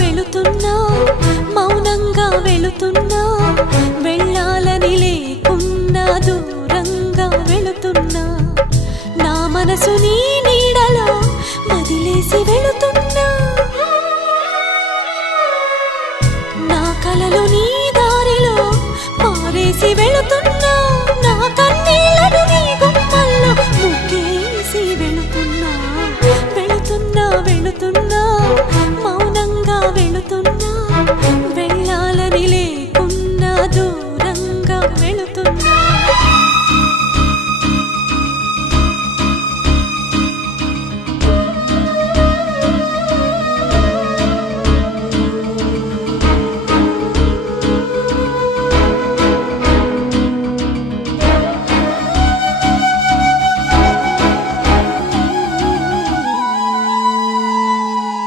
వెళుతున్నా మౌనంగా వెళుతున్నా వెళ్ళాలని లేకున్నా దూరంగా వెళుతున్నా నా మనసు నీ నీడలో వదిలేసి వెళుతున్నా